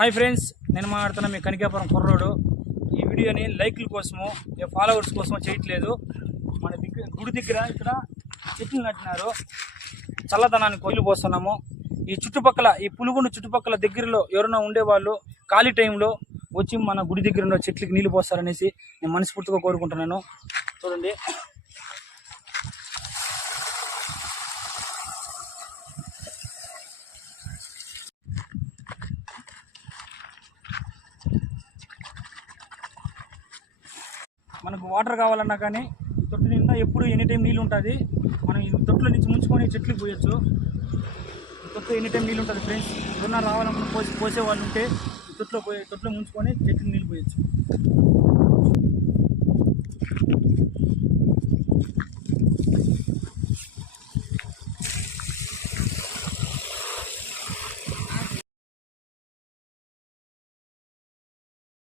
Hi friends, నేను మాట్లాడుతున్నా మీ కనికాపురం కుర్రోడు. ఈ వీడియోని లైక్ల కోసమో ఫాలోవర్స్ కోసమో చేయట్లేదు. మన గుడి దగ్గర ఇక్కడ చెట్లు నాటినారు. చల్లదనానికి కొయ్యలు పోస్తున్నాము. ఈ చుట్టుపక్కల ఈ పులుగుండు చుట్టుపక్కల దగ్గరలో ఎవరైనా ఉండేవాళ్ళు ఖాళీ టైంలో వచ్చి మన గుడి దగ్గర ఉన్న చెట్లకి నీళ్ళు పోస్తారనేసి నేను మనస్ఫూర్తిగా కోరుకుంటున్నాను. చూడండి, మనకు వాటర్ కావాలన్నా కానీ తొట్టు నిండా ఎప్పుడు ఎనీ టైం నీళ్ళు ఉంటుంది. మనం ఈ తొట్టుల నుంచి ముంచుకొని చెట్లకు పోయొచ్చు. తొట్టు ఎనీ టైం నీళ్ళు ఉంటుంది ఫ్రెండ్స్. ఎవరన్నా రావాలనుకుని పోసే వాళ్ళు ఉంటే తొట్టులో ముంచుకొని చెట్లకు నీళ్ళు పోయొచ్చు.